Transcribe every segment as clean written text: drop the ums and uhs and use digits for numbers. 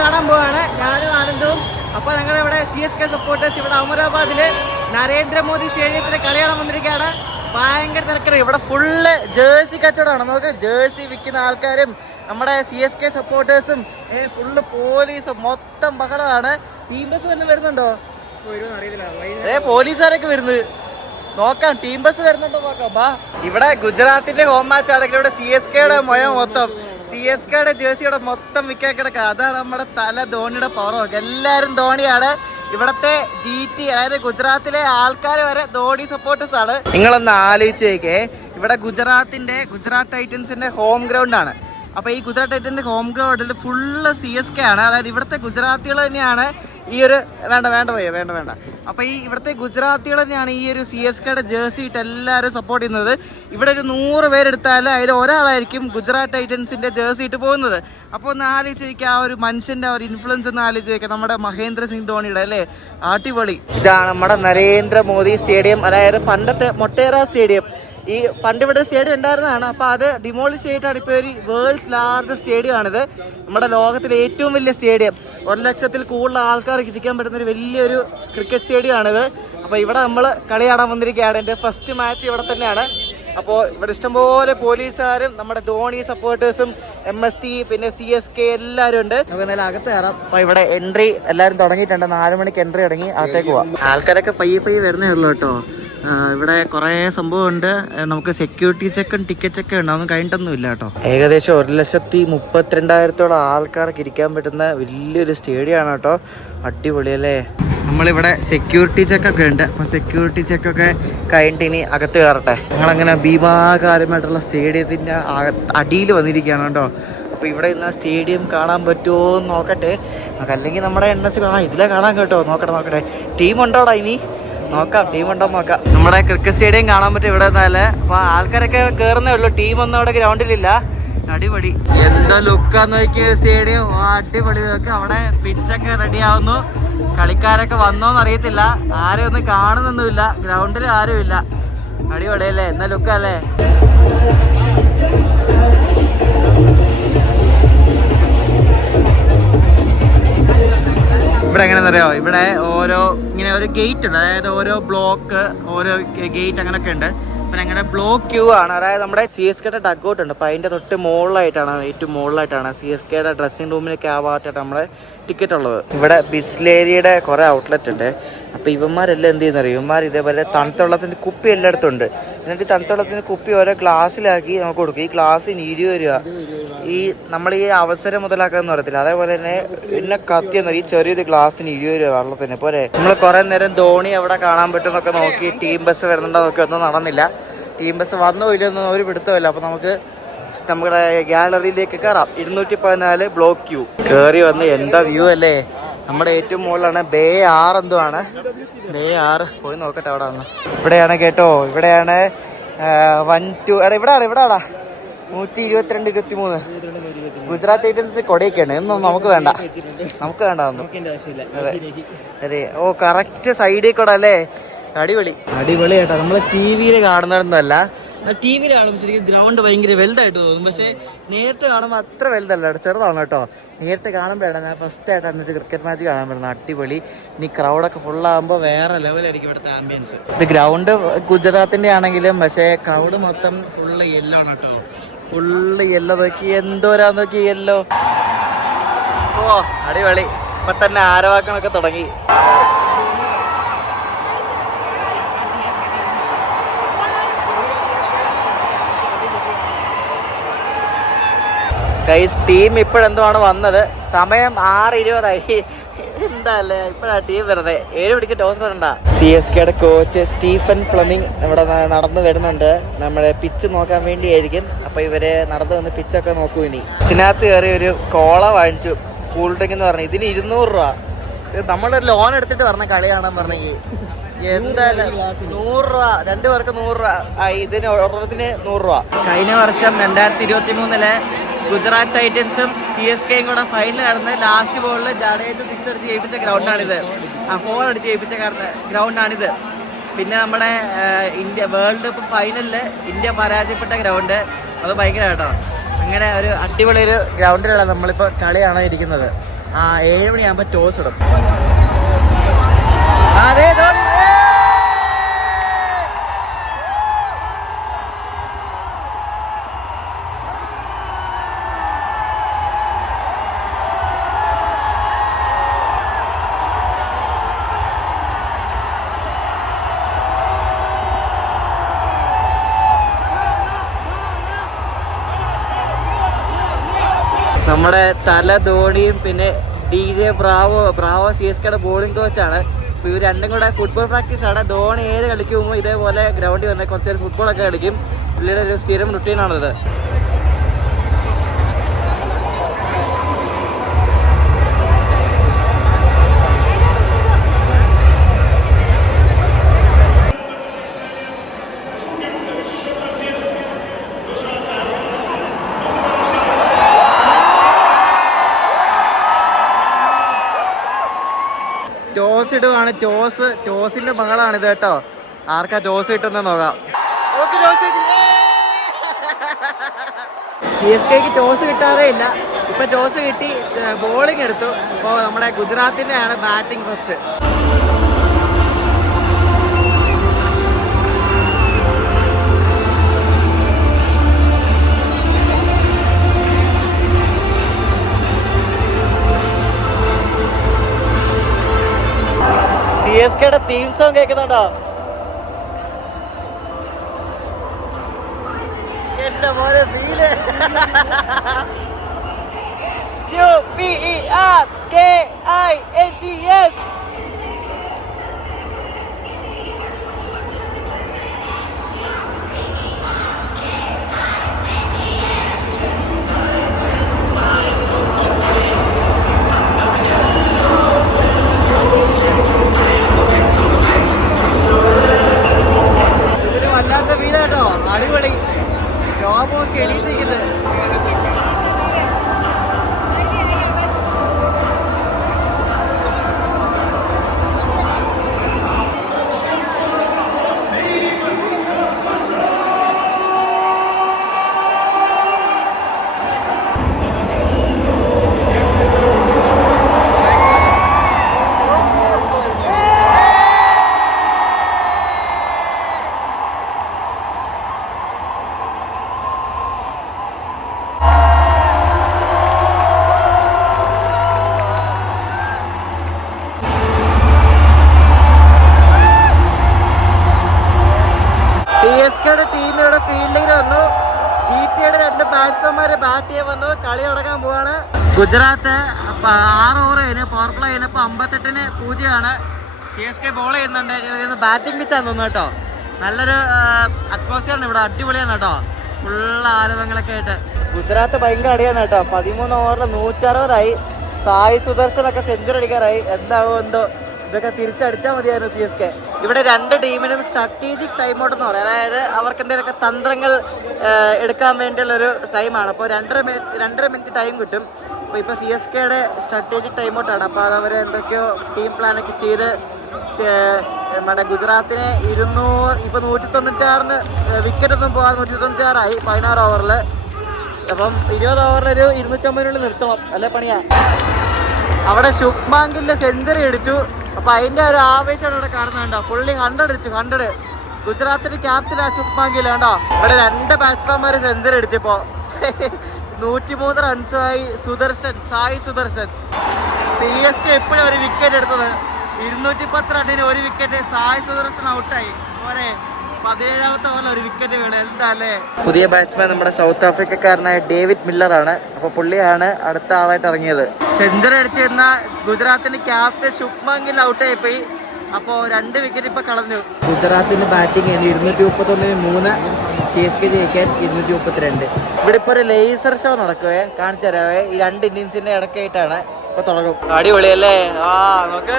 കാണാൻ പോവാണ് ഞാനും ആനന്ദവും. അപ്പോൾ ഞങ്ങളിവിടെ CSK സപ്പോർട്ടേഴ്സ് ഇവിടെ അഹമ്മദാബാദിൽ നരേന്ദ്രമോദി സ്റ്റേഡിയത്തിൽ കളി കാണാൻ വന്നിരിക്കുകയാണ്. ഭയങ്കര തിരക്കാണ് ഇവിടെ. ഫുള്ള് ജേഴ്സി കച്ചവടമാണ്. നമുക്ക് ജേഴ്സി വിൽക്കുന്ന ആൾക്കാരും നമ്മുടെ CSK സപ്പോർട്ടേഴ്സും ഫുള്ള് പോലീസും മൊത്തം ബഹളമാണ്. ടീം ബസ് തന്നെ വരുന്നുണ്ടോ? പോലീസുകാരൊക്കെ വരുന്നത് നോക്കാം. ടീം ബസ് വരുന്നുണ്ടോ നോക്കാം. ബാ, ഇവിടെ ഗുജറാത്തിന്റെ ഹോം മാച്ച് ആണെങ്കിൽ ഇവിടെ CSKയുടെ മൊത്തം CSKയുടെ ജേഴ്സിയുടെ മൊത്തം വിൽക്കാൻ കിടക്കുക. അതാണ് നമ്മുടെ തല ധോണിയുടെ പവർ. എല്ലാവരും ധോണിയാണ്. ഇവിടത്തെ GT അതായത് ഗുജറാത്തിലെ ആൾക്കാർ വരെ ധോണി സപ്പോർട്ടേഴ്സ് ആണ്. നിങ്ങളൊന്ന് ആലോചിച്ച് നോക്കേ, ഇവിടെ ഗുജറാത്ത് ടൈറ്റൻസിന്റെ ഹോം ഗ്രൗണ്ട് ആണ്. അപ്പോൾ ഈ ഗുജറാത്ത് ടൈറ്റൻസിന്റെ ഹോം ഗ്രൗണ്ടിൽ ഫുള്ള് CSK ആണ്. അതായത് ഇവിടുത്തെ ഗുജറാത്തികൾ തന്നെയാണ് ഈ ഒരു വേണ്ട. അപ്പോൾ ഈ ഇവിടുത്തെ ഗുജറാത്തികൾ തന്നെയാണ് ഈ ഒരു CSKയുടെ ജേഴ്സി ഇട്ട് എല്ലാവരും സപ്പോർട്ട് ചെയ്യുന്നത്. ഇവിടെ ഒരു 100 പേരെടുത്താൽ അതിൽ ഒരാളായിരിക്കും ഗുജറാത്ത് ടൈറ്റൻസിൻ്റെ ജേഴ്സി ഇട്ട് പോകുന്നത്. അപ്പോൾ ഒന്ന് ആലോചിച്ച് നോക്കുക, ആ ഒരു മനുഷ്യൻ്റെ ആ ഒരു ഇൻഫ്ലുവൻസ് ഒന്ന് ആലോചിച്ച് നോക്കുക. നമ്മുടെ മഹേന്ദ്ര സിംഗ് ധോണിയുടെ അല്ലേ, അടിപൊളി. ഇതാണ് നമ്മുടെ നരേന്ദ്രമോദി സ്റ്റേഡിയം, അതായത് പണ്ടത്തെ മൊട്ടേറ സ്റ്റേഡിയം. ഈ പണ്ട് ഇവിടെ സ്റ്റേഡിയം ഉണ്ടായിരുന്നതാണ്. അപ്പോൾ അത് ഡിമോളിഷ് ചെയ്തിട്ടാണ് ഇപ്പോൾ ഒരു വേൾഡ്സ് ലാർജസ്റ്റ് സ്റ്റേഡിയം ആണിത്. നമ്മുടെ ലോകത്തിലെ ഏറ്റവും വലിയ സ്റ്റേഡിയം, 1 ലക്ഷത്തിൽ കൂടുതൽ ആൾക്കാർക്ക് ഇരിക്കാൻ പറ്റുന്നൊരു വലിയൊരു ക്രിക്കറ്റ് സ്റ്റേഡിയം ആണിത്. അപ്പോൾ ഇവിടെ നമ്മൾ കളി കാണാൻ വന്നിരിക്കുകയാണ്. എൻ്റെ ഫസ്റ്റ് മാച്ച് ഇവിടെ തന്നെയാണ്. അപ്പോൾ ഇവിടെ ഇഷ്ടംപോലെ പോലീസുകാരും നമ്മുടെ ധോണി സപ്പോർട്ടേഴ്സും MST പിന്നെ CSK എല്ലാവരും ഉണ്ട്. നമുക്ക് എന്തായാലും അകത്ത് കയറാം. അപ്പോൾ ഇവിടെ എൻട്രി എല്ലാവരും തുടങ്ങിയിട്ടുണ്ട്. 4 മണിക്ക് എൻട്രി തുടങ്ങി. അകത്തേക്ക് പോവാം. ആൾക്കാരൊക്കെ പയ്യെ വരുന്നേ ഉള്ളൂ കേട്ടോ. ഇവിടെ കുറേ സംഭവമുണ്ട്. നമുക്ക് സെക്യൂരിറ്റി ചെക്കും ടിക്കറ്റ് ചെക്കും ഉണ്ട്. അതൊന്നും കഴിഞ്ഞിട്ടൊന്നും ഇല്ല കേട്ടോ. ഏകദേശം 1,32,000 ആൾക്കാർക്ക് ഇരിക്കാൻ പറ്റുന്ന വലിയൊരു സ്റ്റേഡിയമാണ് കേട്ടോ. അടിപൊളിയല്ലേ. നമ്മളിവിടെ സെക്യൂരിറ്റി ചെക്കൊക്കെ ഉണ്ട്. അപ്പോൾ സെക്യൂരിറ്റി ചെക്കൊക്കെ കഴിഞ്ഞിട്ട് ഇനി അകത്ത് കയറട്ടെ. ഞങ്ങളങ്ങനെ ഭീമാകാരമായിട്ടുള്ള സ്റ്റേഡിയത്തിൻ്റെ അടിയിൽ വന്നിരിക്കുകയാണ് കേട്ടോ. അപ്പോൾ ഇവിടെ ഇന്ന് സ്റ്റേഡിയം കാണാൻ പറ്റുമോ എന്ന് നോക്കട്ടെ. അല്ലെങ്കിൽ നമ്മുടെ NS ഇതിലെ കാണാൻ കേട്ടോ. നോക്കട്ടെ ടീം ഉണ്ടോടാ ഇനി നോക്കാം. ടീം ഉണ്ടോ നോക്കാം. നമ്മുടെ ക്രിക്കറ്റ് സ്റ്റേഡിയം കാണാൻ പറ്റും ഇവിടെ നിന്നാല്. അപ്പോൾ ആൾക്കാരൊക്കെ കയറുന്നേ ഉള്ളൂ. ടീമൊന്നും അവിടെ ഗ്രൗണ്ടിലില്ല. അടിപൊളി. എന്താ ലുക്കാന്ന് നോക്കിയ സ്റ്റേഡിയം. അടിപൊളി. നോക്കുക അവിടെ പിച്ചൊക്കെ റെഡി ആവുന്നു. കളിക്കാരൊക്കെ വന്നോന്ന് അറിയത്തില്ല. ആരും ഒന്നും കാണുന്നൊന്നുമില്ല. ഗ്രൗണ്ടിൽ ആരും ഇല്ല. അടിപൊളിയല്ലേ. എന്നാ ലുക്കല്ലേ. ഇവിടെ എങ്ങനെയാണെന്ന് അറിയാമോ, ഇവിടെ ഇങ്ങനെ ഒരു ഗേറ്റ് ഉണ്ട്. അതായത് ഓരോ ബ്ലോക്ക് ഓരോ ഗേറ്റ് അങ്ങനെയൊക്കെ ഉണ്ട്. പിന്നെ അങ്ങനെ ബ്ലോക്ക് ക്യൂ ആണ്. അതായത് നമ്മുടെ CSKയുടെ ഡഗ്ഔട്ട് ഉണ്ട്. അപ്പോൾ അതിൻ്റെ തൊട്ട് ഏറ്റവും മുകളിലായിട്ടാണ് CSKയുടെ ഡ്രസ്സിംഗ് റൂമിലേക്ക് ആ ഭാഗത്തായിട്ട് നമ്മുടെ ടിക്കറ്റ് ഉള്ളത്. ഇവിടെ ബിസ്ലേരിയുടെ കുറേ ഔട്ട്ലെറ്റ് ഉണ്ട്. അപ്പോൾ ഇവന്മാരെല്ലാം എന്ത് ചെയ്യുന്നറിയും, ഇവന്മാർ ഇതേപോലെ തണുത്ത വെള്ളത്തിൻ്റെ കുപ്പി എല്ലായിടത്തും ഉണ്ട്. എന്നിട്ട് തണുത്ത വെള്ളത്തിൻ്റെ കുപ്പി ഓരോ ഗ്ലാസ്സിലാക്കി നമുക്ക് കൊടുക്കും. ഈ ഗ്ലാസ്സിന് 20 രൂപ. ഈ നമ്മൾ ഈ അവസരം മുതലാക്കാന്ന് പറയത്തില്ല, അതേപോലെ തന്നെ പിന്നെ കത്തിയെന്ന് ഈ ചെറിയൊരു ഗ്ലാസ്സിന് 20 രൂപ വെള്ളത്തിന് പോലെ. നമ്മൾ കുറേ നേരം ധോണി എവിടെ കാണാൻ പറ്റുമെന്നൊക്കെ നോക്കി ടീം ബസ് വരുന്നുണ്ടോ നോക്കി ഒന്നും നടന്നില്ല. ടീം ബസ് വന്നോ ഇല്ലെന്നൊന്നും ഒരു പിടുത്തമില്ല. അപ്പോൾ നമുക്ക് നമ്മുടെ ഗാലറിയിലേക്ക് കയറാം. 214 ബ്ലോക്ക് ക്യൂ. കയറി വന്ന് എന്താ വ്യൂ അല്ലേ. നമ്മുടെ ഏറ്റവും മുകളിലാണ് ബേ 6 എന്തോ ആണ്. ബേ 6 പോയി നോക്കട്ടെ അവിടെ വന്ന്. ഇവിടെയാണ് കേട്ടോ. ഇവിടെയാണ് 1 2 ഇവിടാടാ 122 23 ഗുജറാത്ത് ടൈറ്റൻസിന്റെ കൊടയൊക്കെയാണ്. ഇതൊന്നും നമുക്ക് വേണ്ട ഒന്നും. അതെ. ഓ കറക്റ്റ് സൈഡിൽ കൂടെ അല്ലേ. അടിപൊളി കേട്ടോ. നമ്മൾ TV കാണുന്നതൊന്നുമല്ല. TV കാണുമ്പോൾ ശരിക്കും ഗ്രൗണ്ട് ഭയങ്കര വലുതായിട്ട് തോന്നും. പക്ഷേ നേരിട്ട് കാണുമ്പോൾ അത്ര വലുതല്ല, ചെറുതാണ് കേട്ടോ. നേരിട്ട് കാണുമ്പോഴാണ് ഞാൻ ഫസ്റ്റ് ആയിട്ട് എന്നിട്ട് ക്രിക്കറ്റ് മാച്ച് കാണാൻ പറ്റുന്നത്. അടിപൊളി. ഇനി ക്രൗഡൊക്കെ ഫുള്ളാകുമ്പോൾ വേറെ ലെവലായിരിക്കും ഇവിടുത്തെ ആംബിയൻസ്. ഇത് ഗ്രൗണ്ട് ഗുജറാത്തിൻ്റെ ആണെങ്കിലും പക്ഷേ ക്രൗഡ് മൊത്തം ഫുള്ള് യെല്ലോ ആണ് കേട്ടോ. ഫുള്ള് യെല്ലോ നോക്കി, എന്തോരാന്ന് നോക്കി യെല്ലോ. ഓ അടിപൊളി. ഇപ്പം തന്നെ ആരവാക്കണൊക്കെ തുടങ്ങി. ടീം ഇപ്പോഴെന്തുമാണ് വന്നത്. സമയം 6:20 എന്താ അല്ലേ. ഇപ്പോഴാണ് ടീം വരുന്നത്. 7 മണിക്ക് ടോസ് ഇടണ്ട. CSKയുടെ കോച്ച് സ്റ്റീഫൻ ഫ്ലെമിംഗ് ഇവിടെ നടന്നു വരുന്നുണ്ട്. നമ്മുടെ പിച്ച് നോക്കാൻ വേണ്ടിയായിരിക്കും. അപ്പോൾ ഇവര് നടന്നു വന്ന് പിച്ചൊക്കെ നോക്കൂ. ഇനി ഇതിനകത്ത് കയറി ഒരു കോള വാങ്ങിച്ചു, കൂൾ ഡ്രിങ്ക് എന്ന് പറഞ്ഞു. ഇതിന് 200 രൂപ. ഇത് നമ്മളൊരു ലോൺ എടുത്തിട്ട് പറഞ്ഞ കളി കാണാൻ പറഞ്ഞെങ്കിൽ എന്തായാലും 100 രൂപ. 2 പേർക്ക് 100 രൂപ. ഇതിന് ഓരോരുത്തത്തിന് 100 രൂപ. കഴിഞ്ഞ വർഷം 2023 ഗുജറാത്ത് ടൈറ്റൻസും CSKയും കൂടെ ഫൈനൽ നടന്ന് ലാസ്റ്റ് ബോളിൽ ജഡേജ 6 അടിച്ച് ജയിപ്പിച്ച ഗ്രൗണ്ടാണിത്. 4 അടിച്ച് ജയിപ്പിച്ച ഗ്രൗണ്ടാണിത്. പിന്നെ നമ്മുടെ വേൾഡ് കപ്പ് ഫൈനലിൽ ഇന്ത്യ പരാജയപ്പെട്ട ഗ്രൗണ്ട്. അത് ഭയങ്കര കേട്ടോ. അങ്ങനെ ഒരു അടിപൊളി ഒരു ഗ്രൗണ്ടിലുള്ള നമ്മളിപ്പോൾ കളിയാണ് ഇരിക്കുന്നത്. 7 മണിയാകുമ്പോൾ ടോസ് ഇടും. നമ്മുടെ തല ധോണിയും പിന്നെ DJ ബ്രാവോ CSKയുടെ ബോളിംഗ് കോച്ചാണ്. അപ്പോൾ ഇവർ രണ്ടും കൂടെ ഫുട്ബോൾ പ്രാക്ടീസാണ്. ധോണി 7 കളിക്ക് പോകുമ്പോൾ ഇതേപോലെ ഗ്രൗണ്ടിൽ വന്ന് കുറച്ച് നേരം ഫുട്ബോളൊക്കെ കളിക്കും. പുള്ളിയുടെ ഒരു സ്ഥിരം റുട്ടീനാണിത്. ടോസ് ഇടുവാണ്. ടോസിന്റെ മകളാണിത് കേട്ടോ. ആർക്കാ ടോസ് കിട്ടുന്ന നോക്കാം. CSKക്ക് ടോസ് കിട്ടാറേ ഇല്ല. ഇപ്പൊ ടോസ് കിട്ടി, ബോളിംഗ് എടുത്തു. ഇപ്പോൾ നമ്മുടെ ഗുജറാത്തിന്റെ ആണ് ബാറ്റിംഗ് ഫസ്റ്റ്. CSKയുടെ തീം സോങ് കേൾക്കുന്നുണ്ടോ? എന്റെ മോനെ ഫീല്. UPERKINTS. വല്ലാത്ത വീട് കേട്ടോ, അടിപൊളി. രോമൊക്കെ എണീറ്റിരിക്കുന്നത്. CSKയുടെ ടീം ഇവിടെ ഫീൽഡിൽ വന്നു. GTയുടെ 2 ബാറ്റ്സ്മാൻമാരെ ബാറ്റ് ചെയ്യാൻ വന്നു. കളി തുടങ്ങാൻ പോവാണ്. ഗുജറാത്ത് 6 ഓവർ കഴിഞ്ഞ് പവർ പ്ലേ കഴിഞ്ഞപ്പോൾ 58-0 CSK ബോൾ ചെയ്യുന്നുണ്ട്. ബാറ്റിംഗ് പിച്ചാന്ന് തോന്നുന്നു കേട്ടോ. നല്ലൊരു അറ്റ്മോസ്ഫിയറാണ് ഇവിടെ, അടിപൊളിയാണ് കേട്ടോ. ഫുൾ ആരവങ്ങളൊക്കെ ആയിട്ട് ഗുജറാത്ത് ഭയങ്കര അടിയാണ് കേട്ടോ. 13 ഓവറിൽ 160 സായി സുദർശനൊക്കെ സെഞ്ചുറി അടിക്കാറായി. എന്താവോ എന്തോ, ഇതൊക്കെ തിരിച്ചടിച്ചാൽ മതിയായിരുന്നു CSK. ഇവിടെ 2 ടീമിനും സ്ട്രാറ്റജിക് ടൈം ഔട്ട് എന്ന് പറയും. അതായത് അവർക്ക് എന്തെങ്കിലുമൊക്കെ തന്ത്രങ്ങൾ എടുക്കാൻ വേണ്ടിയുള്ളൊരു ടൈമാണ്. അപ്പോൾ 2.5 മിനിറ്റ് ടൈം കിട്ടും. അപ്പോൾ ഇപ്പോൾ CSKയുടെ സ്ട്രാറ്റജിക് ടൈം ഔട്ടാണ്. അപ്പോൾ അതവർ എന്തൊക്കെയോ ടീം പ്ലാനൊക്കെ ചെയ്ത് നമ്മുടെ ഗുജറാത്തിനെ 196 വിക്കറ്റൊന്നും പോകാൻ 196 16 ഓവറിൽ. അപ്പം 20 ഓവറിൽ ഒരു 250 നിർത്തണം, അല്ലേ പണിയാ. അവിടെ ശുഭ്മാൻ ഗിൽ സെഞ്ചുറി അടിച്ചു. അപ്പൊ അതിന്റെ ഒരു ആവേശമാണ് ഇവിടെ കാണുന്നുണ്ടോ. പുള്ളി 100 അടിച്ചു. 100 ഗുജറാത്തിന്റെ ക്യാപ്റ്റൻ ശുഭ്മാൻ ഗിൽ കണ്ടോ. ഇവിടെ 2 ബാറ്റ്സ്മാൻമാര് സെഞ്ചുറി അടിച്ചപ്പോ 103 റൺസായി സായി സുദർശൻ. CSK എപ്പോഴും ഒരു വിക്കറ്റ് എടുത്തത്. 210 റണ്ണിന് 1 വിക്കറ്റ്. സായി സുദർശൻ ഔട്ടായി. പോരെ 17ാമത്തെ ഓവറിൽ 1 വിക്കറ്റ് വീണ്. എന്താ അല്ലേ. പുതിയ ബാറ്റ്സ്മാൻ നമ്മുടെ സൗത്ത് ആഫ്രിക്കക്കാരനായ ഡേവിഡ് മില്ലറാണ്. അപ്പോൾ പുള്ളിയാണ് അടുത്ത ആളായിട്ട് ഇറങ്ങിയത്. സെഞ്ചുറി അടിച്ചിരുന്ന ഗുജറാത്തിന്റെ ക്യാപ്റ്റൻ ശുഭ്മാൻ ഗിൽ ഔട്ടായി പോയി. അപ്പോൾ 2 വിക്കറ്റ് ഇപ്പൊ കളഞ്ഞു. ഗുജറാത്തിന്റെ ബാറ്റിംഗ് 231-3, CSK ജയിക്കാൻ 232. ഇവിടെ ഇപ്പൊ ഒരു ലേസർ ഷോ നടക്കുവേ, കാണിച്ചു തരാവേ. ഈ 2 ഇന്നിങ്സിന്റെ ഇടയ്ക്കായിട്ടാണ് ഇപ്പൊ തുടങ്ങും. അടിപൊളിയല്ലേ. നോക്ക്.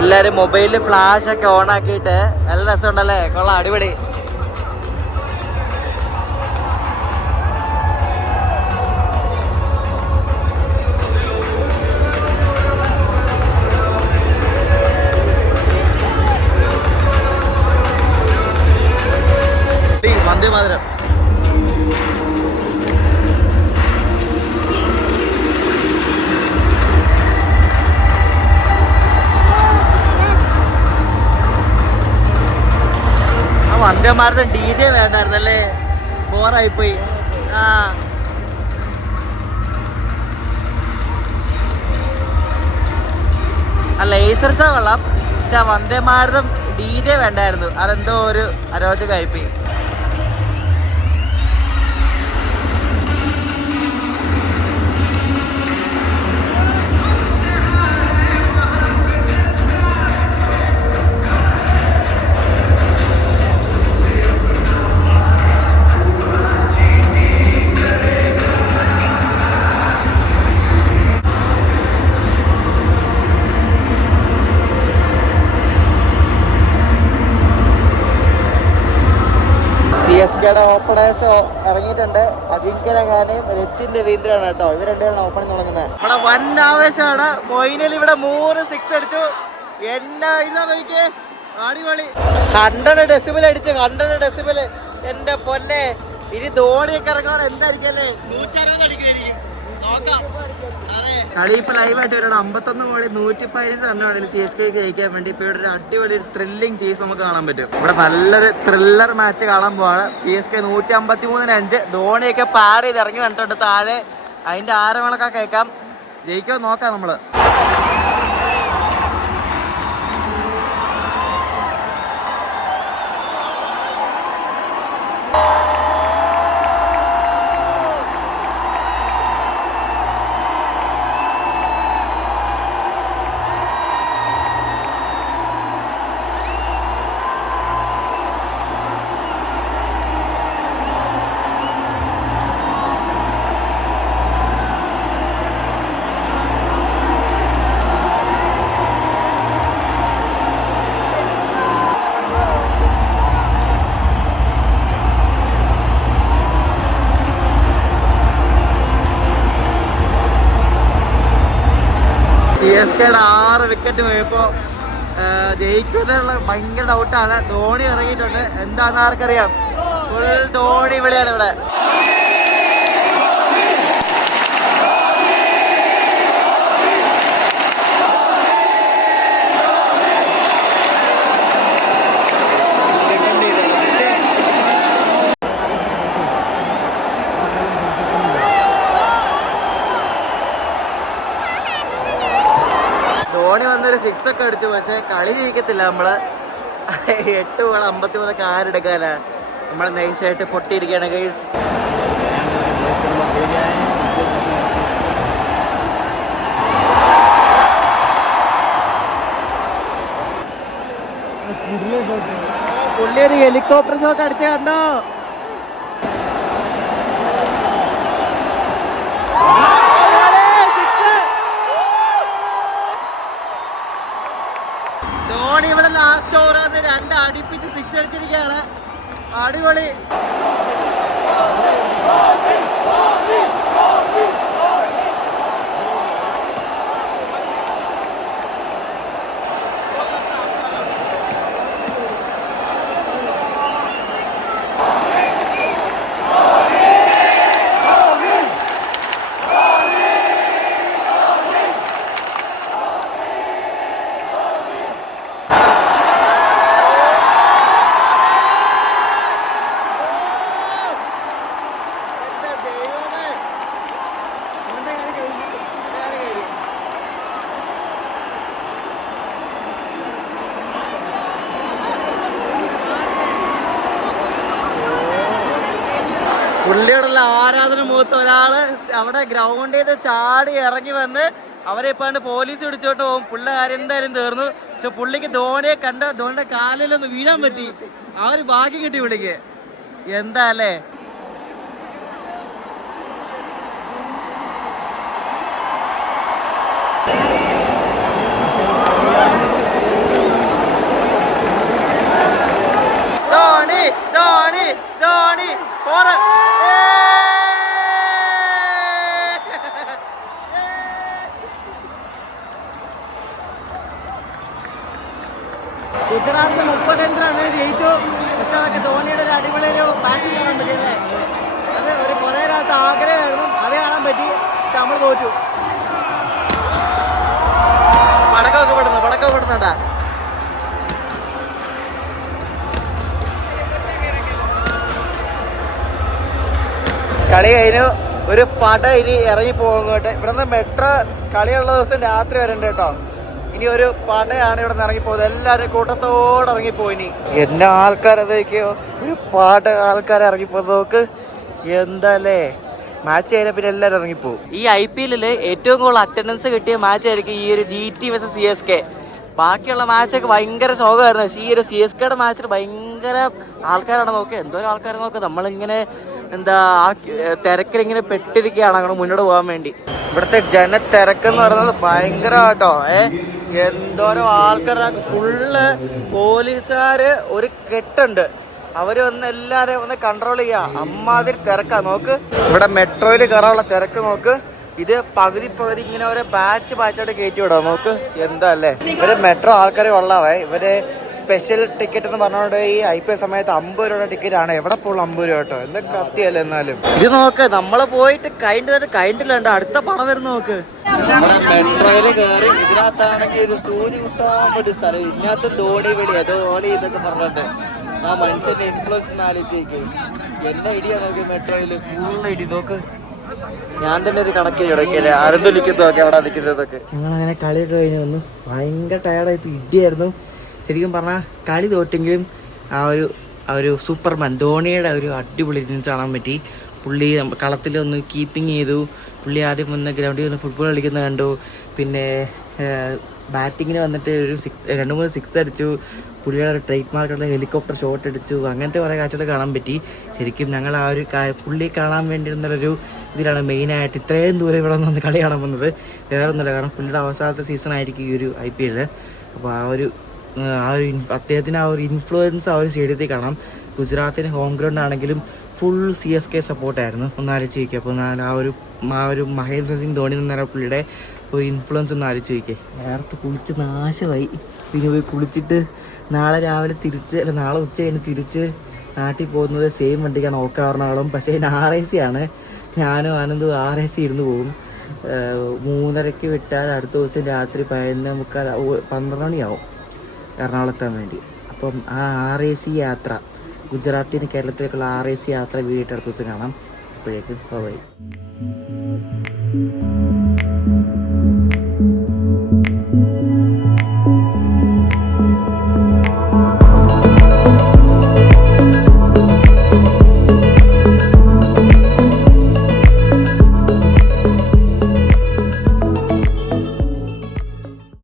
എല്ലാരും മൊബൈലിൽ ഫ്ലാഷ് ഒക്കെ ഓൺ ആക്കിയിട്ട് നല്ല രസമുണ്ടല്ലേ. കൊള്ളാം, അടിപൊളി. വന്ദേ ഭാരതം DJ വേണ്ടായിരുന്നല്ലേ, ബോറായിപ്പോയി. ആ ലേസർ ഷോ കൊള്ളാം, പക്ഷെ വന്ദേ ഭാരതം DJ വേണ്ടായിരുന്നു. അതെന്തോ ഒരു അരോചകമായിപ്പോയി. CSK ഓപ്പണേഴ്സ് ഇറങ്ങിയിട്ടുണ്ട്. അജിങ്ക്യ രഹാനെയും രച്ചിൻ രവീന്ദ്രനാണ് കേട്ടോ. ഇവർ രണ്ടുപേരാണ് ഓപ്പണിംഗ് തുടങ്ങുന്നത്. ഇവിടെ വൻ ആവേശമാണ്. മൊയിനിൽ ഇവിടെ 3 6 അടിച്ചു. എന്നാ ഇതാ നോക്കിയേ, അടിപൊളി. 100 ഡെസിബിൾ അടിച്ചു, 100 ഡെസിബിൾ. എന്റെ പൊന്നെ, ഇനി ധോണിയൊക്കെ ഇറങ്ങാൻ എന്തായിരിക്കും അല്ലേ, 160 അടിക്കുന്നതായിരിക്കും. നോക്കാം. കളി ഇപ്പൊ ലൈവായിട്ട് വരണം. 51 കോടി 115 റണ്ണാണ് CSK ജയിക്കാൻ വേണ്ടി. ഇപ്പൊ ഇവിടെ ഒരു അടിപൊളി ത്രില്ലിംഗ് ചേസ് നമുക്ക് കാണാൻ പറ്റും. ഇവിടെ നല്ലൊരു ത്രില്ലർ മാച്ച് കാണാൻ പോവാണ്. CSK 153-5. ധോണിയൊക്കെ പാഡ് ചെയ്ത് ഇറങ്ങി വന്നിട്ടുണ്ട് താഴെ. അതിന്റെ ആരവണൊക്കെ കേൾക്കാം. ജയിക്കോ നോക്കാം നമ്മള്. CSKയുടെ 6 വിക്കറ്റ് വീഴുമ്പോൾ ജയിക്കുന്നുള്ള ഭയങ്കര ഡൗട്ടാണ്. ധോണി ഇറങ്ങിയിട്ടുണ്ട്. എന്താണെന്ന് ആർക്കറിയാം. ഫുൾ ധോണി വിളിയാണ് ഇവിടെ. ധോണി വന്നൊരു 6 ഒക്കെ അടിച്ചു, പക്ഷെ കളി ജയിക്കത്തില്ല. നമ്മള് 8 ബോൾ 53 ആരെടുക്കാനാ. നമ്മള് നൈസായിട്ട് പൊട്ടിയിരിക്കുകയാണ് ഗൈസ്. പുള്ളി ഒരു ഹെലികോപ്റ്റർ ഷോട്ട് അടിച്ച കണ്ടോ. ധോണി ഇവിടെ ലാസ്റ്റ് ഓവറിന് 2 അടിപ്പിച്ച് 6 അടിച്ചിരിക്കുകയാണ്. അടിപൊളി. പുള്ളിയോടുള്ള ആരാധന മൂത്ത ഒരാള് അവിടെ ഗ്രൗണ്ടിൽ ചാടി ഇറങ്ങി വന്ന് അവരെ ഇപ്പാണ്ട് പോലീസ് പിടിച്ചോട്ട് പോകും. പുള്ളി കാര്യം എന്തായാലും തീർന്നു. പക്ഷെ പുള്ളിക്ക് ധോണിയെ കണ്ട ധോണിയുടെ കാലിലൊന്ന് വീഴാൻ പറ്റി. ആ ഒരു ഭാഗ്യം കിട്ടി പുള്ളിക്ക്. എന്താ അല്ലേ. ധോണി ധോണി ധോണി ഗുജറാത്ത് 35 റണ്ണിൽ ജയിച്ചു. പക്ഷെ അവർക്ക് ധോണിയുടെ ഒരു അടിപൊളി ഒരു ബാറ്റിംഗ് കാണാൻ പറ്റിയല്ലേ. അത് ഒരു കുറേ കാലത്ത് ആഗ്രഹമായിരുന്നു, അത് കാണാൻ പറ്റി. പക്ഷെ നമ്മൾ തോറ്റു. പടക്കമൊക്കെ പെടുന്നുണ്ടാ. കളി കഴിഞ്ഞു. ഒരു പട ഇനി ഇറങ്ങി പോകുന്നുണ്ട്. ഇവിടെ നിന്ന് മെട്രോ കളിയുള്ള ദിവസം രാത്രി വരണ്ട കേട്ടോ. ഇനി ഒരു പടയാണ് ഇവിടെ നിന്ന് ഇറങ്ങിപ്പോകുന്നത്. എല്ലാവരും കൂട്ടത്തോടെ ഇറങ്ങിപ്പോയിനി. എന്നെ ആൾക്കാരതൊക്കെയോ ഒരു പട ആൾക്കാർ ഇറങ്ങിപ്പോകുന്നത് നോക്ക്. എന്താല്ലേ മാച്ച് കഴിഞ്ഞാൽ പിന്നെ എല്ലാവരും ഇറങ്ങിപ്പോകും. ഈ IPL ഏറ്റവും കൂടുതൽ അറ്റൻഡൻസ് കിട്ടിയ മാച്ച് ആയിരിക്കും ഈ ഒരു GT vs CSK. ബാക്കിയുള്ള മാച്ചൊക്കെ ഭയങ്കര ശോകമായിരുന്നു. പക്ഷേ ഈ ഒരു CSKയുടെ മാച്ചിൽ ഭയങ്കര ആൾക്കാരാണ്. നോക്ക് എന്തോരം ആൾക്കാർ നോക്ക്. നമ്മളിങ്ങനെ എന്താ ആ തിരക്കിലിങ്ങനെ പെട്ടിരിക്കുകയാണ് അങ്ങനെ മുന്നോട്ട് പോകാൻ വേണ്ടി. ഇവിടുത്തെ ജനത്തിരക്കെന്ന് പറയുന്നത് ഭയങ്കര കേട്ടോ. എന്തോരം ആൾക്കാരാണ്. ഫുള്ള് പോലീസുകാര് ഒരു കെട്ടുണ്ട്. അവര് വന്ന് എല്ലാരെയും ഒന്ന് കൺട്രോൾ ചെയ്യാ. അമ്മാതിരി തിരക്കാ നോക്ക്. ഇവിടെ മെട്രോയിൽ കയറാനുള്ള തിരക്ക് നോക്ക്. ഇത് പകുതി ഇങ്ങനെ ഓരോ ബാച്ചായിട്ട് കയറ്റി വിടാം നോക്ക്. എന്താ അല്ലേ ഇവര് മെട്രോ ആൾക്കാരെ കൊള്ളാവേ. ഇവര് സ്പെഷ്യൽ ടിക്കറ്റ് എന്ന് പറഞ്ഞോണ്ട് ഈ IPL സമയത്ത് 50 രൂപയുടെ ടിക്കറ്റ് ആണ്. എവിടെ പോകും 50 രൂപ കേട്ടോ. എന്തൊക്കെ കത്തിയല്ലേ. എന്നാലും ഇത് നോക്ക്. നമ്മള് പോയിട്ട് കഴിഞ്ഞിട്ടില്ല. അടുത്ത പടം വരുന്ന നോക്ക്. മെട്രോയില് കയറി ഇതിനകത്താണെങ്കിൽ ഒരു സൂര്യ കുത്താൻ പറ്റിയ സ്ഥലം. ഇതിനകത്ത് ധോണി ഇതൊക്കെ പറഞ്ഞിട്ട് ആ മനുഷ്യന്റെ ഇൻഫ്ലുവൻസ് ഒന്ന് ആലോചിച്ചേക്ക്. എന്നെ ഇടിയാ നോക്കി. മെട്രോയില് ഫുള്ള് ഇടി നോക്ക്. ഞാൻ തന്നെ ഒരു കണക്കിന് ഇടയ്ക്കല്ലേ അരുന്തൊലിക്കുന്നതൊക്കെ അവിടെ നിൽക്കുന്നതൊക്കെ. ഞങ്ങളങ്ങനെ കളിയൊക്കെ കഴിഞ്ഞ് വന്നു. ഭയങ്കര ടയർഡായി. ഇടിയായിരുന്നു. ശരിക്കും പറഞ്ഞാൽ കളി തോറ്റെങ്കിലും ആ ഒരു സൂപ്പർമാൻ ധോണിയുടെ ഒരു അടിപൊളി ഇന്നിങ്സ് കാണാൻ പറ്റി. പുള്ളി കളത്തിലൊന്ന് കീപ്പിങ് ചെയ്തു. പുള്ളി ആദ്യം വന്ന് ഗ്രൗണ്ടിൽ നിന്ന് ഫുട്ബോൾ കളിക്കുന്നത് കണ്ടു. പിന്നെ ബാറ്റിങ്ങിന് വന്നിട്ട് ഒരു 2-3 സിക്സ് അടിച്ചു. പുള്ളിയുടെ ഒരു ട്രേഡ് മാർക്കുള്ള ഹെലികോപ്റ്റർ ഷോട്ട് അടിച്ചു. അങ്ങനത്തെ കുറേ കാഴ്ചകൾ കാണാൻ പറ്റി. ശരിക്കും ഞങ്ങൾ ആ ഒരു പുള്ളി കാണാൻ വേണ്ടിയിരുന്നൊരു ഇതിലാണ് മെയിനായിട്ട് ഇത്രയും ദൂരം ഇവിടെ നിന്ന് കളി കാണാൻ വന്നത്. വേറെ ഒന്നുമില്ല, കാരണം പുള്ളിയുടെ അവസാനത്തെ സീസൺ ആയിരിക്കും ഈ ഒരു IPL. അപ്പോൾ ആ ഒരു അദ്ദേഹത്തിന് ആ ഒരു ഇൻഫ്ലുവൻസ് ആ ഒരു സ്റ്റേഡിയത്തിൽ കാണാം. ഗുജറാത്തിന് ഹോം ഗ്രൗണ്ട് ആണെങ്കിലും ഫുൾ CSK സപ്പോർട്ടായിരുന്നു. ഒന്ന് ആലോചിച്ച് വയ്ക്കുക. അപ്പോൾ ആ ഒരു മഹേന്ദ്ര സിംഗ് ധോണി എന്ന് പറഞ്ഞ പുള്ളിയുടെ ഒരു ഇൻഫ്ലുവൻസ് ഒന്ന് ആലോചിച്ച് വയ്ക്കുക. നേരത്തെ കുളിച്ച് നാശമായി. പിന്നെ പോയി കുളിച്ചിട്ട് നാളെ ഉച്ച കഴിഞ്ഞ് തിരിച്ച് നാട്ടിൽ പോകുന്നത് സെയിം വണ്ടിക്കാണ്. എറണാകുളം. പക്ഷേ RAC ആണ്. ഞാനും ആനന്ദും RAC ഇരുന്ന് പോകും. 3:30 വിട്ടാൽ അടുത്ത ദിവസം രാത്രി 11:30 മണിയാവും എറണാകുളത്താൻ വേണ്ടി. അപ്പം ആ RAC യാത്ര, ഗുജറാത്തിന് കേരളത്തിലേക്കുള്ള RAC യാത്ര വീഡിയോ അടുത്ത ദിവസം കാണാം. അപ്പോഴേക്കും ബൈ.